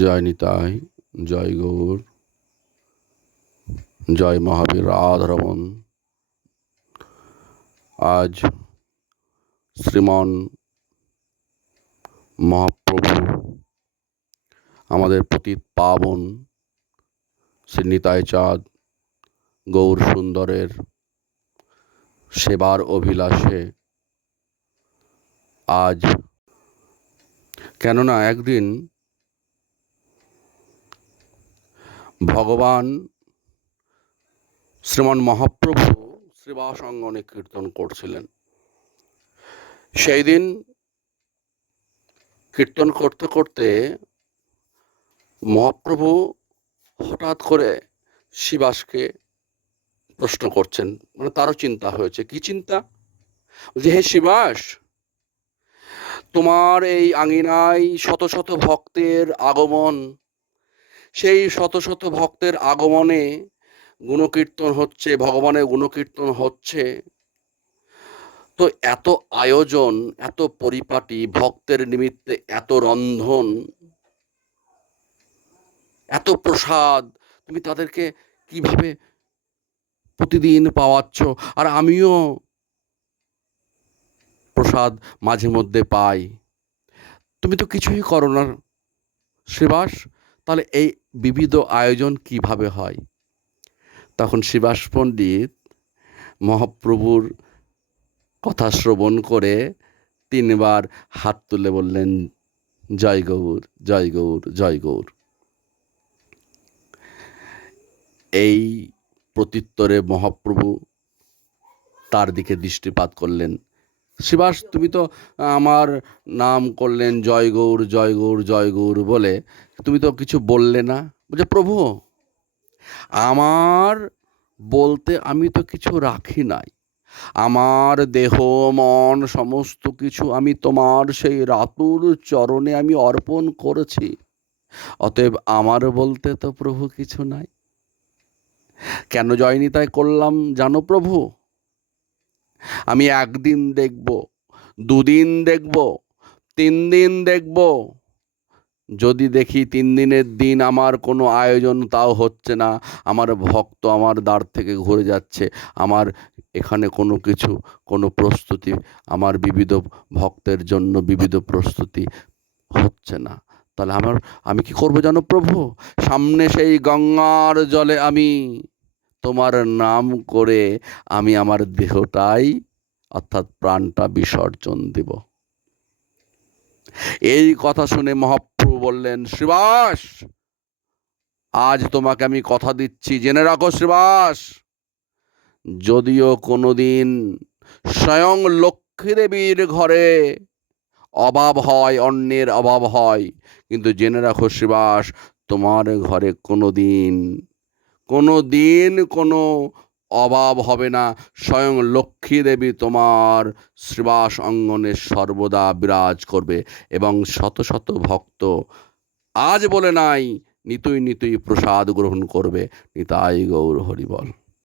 জয় নিতাই, জয় গৌর, জয় মহাবীর রাধারমণ। আজ শ্রীমন মহাপ্রভু আমাদের পতিত পাবন শ্রী নিতাই চাঁদ গৌর সুন্দরের সেবার অভিলাষে আজ, কেননা একদিন ভগবান শ্রীমন মহাপ্রভু শ্রীবাস অঙ্গনে কীর্তন করছিলেন। সেই দিন কীর্তন করতে করতে মহাপ্রভু হঠাৎ করে শ্রীবাসকে প্রশ্ন করছেন, মানে তারও চিন্তা হয়েছে। কি চিন্তা? যে হে শ্রীবাস, তোমার এই আঙিনায় শত শত ভক্তের আগমন, সেই শত শত ভক্তের আগমনে গুণকীর্তন হচ্ছে, ভগবানের গুণকীর্তন হচ্ছে, তো এত আয়োজন, এত পরিপাটি, ভক্তের নিমিত্তে এত রন্ধন, এত প্রসাদ, তুমি তাদেরকে কিভাবে প্রতিদিন পাওয়াচ্ছ? আর আমিও প্রসাদ মাঝে মধ্যে পাই, তুমি তো কিছুই করো না শ্রীবাস, তাহলে এই বিবিধ আয়োজন কিভাবে হয়? তখন শ্রীবাস পণ্ডিত মহাপ্রভুর কথা শ্রবণ করে 3 বার হাত তুলে বললেন, জয় গৌর, জয় গৌর, জয় গৌর। এই প্রত্যুত্তরে মহাপ্রভু তার দিকে দৃষ্টিপাত করলেন। শ্রীবাস, তুমি তো আমার নাম করলেন জয় গৌর, জয় গৌর, জয় গৌর বলে, তুমি তো কিছু বললে না। বলছে, প্রভু, আমার বলতে আমি তো কিছু রাখি নাই। আমার দেহ মন সমস্ত কিছু আমি তোমার সেই রাতুর চরণে আমি অর্পণ করেছি, অতএব আমার বলতে তো প্রভু কিছু নাই। কেন জয় নিতাই করলাম জানো প্রভু? আমি 1 দিন দেখব, 2 দিন দেখব, 3 দিন দেখব, যদি দেখি 3 দিনের দিন আমার কোনো আয়োজন তাও হচ্ছে না, আমার ভক্ত আমার দ্বার থেকে ঘুরে যাচ্ছে, আমার এখানে কোনো কিছু, কোনো প্রস্তুতি, আমার বিবিধ ভক্তের জন্য বিবিধ প্রস্তুতি হচ্ছে না, তাহলে আমি কি করবো জানো প্রভু? সামনে সেই গঙ্গার জলে আমি তোমার নাম করে আমি আমার দেহটাই অর্থাৎ প্রাণটা বিসর্জন দেব। এই কথা শুনে মহাপ্রভু বললেন, শ্রীবাস, আজ তোমাকে আমি কথা দিচ্ছি, জেনে রাখো শ্রীবাস, যদিও কোনোদিন স্বয়ং লক্ষ্মী দেবীর ঘরে অভাব হয়, অন্যের অভাব হয়, কিন্তু জেনে রাখো শ্রীবাস, তোমার ঘরে কোনো দিন কোনো অভাব হবে না। স্বয়ং লক্ষ্মী দেবী তোমার শ্রীবাস অঙ্গনে সর্বদা বিরাজ করবে এবং শত শত ভক্ত আজ বলে নাই নিতুই নিতুই প্রসাদ গ্রহণ করবে। নিতাই গৌর হরিবল।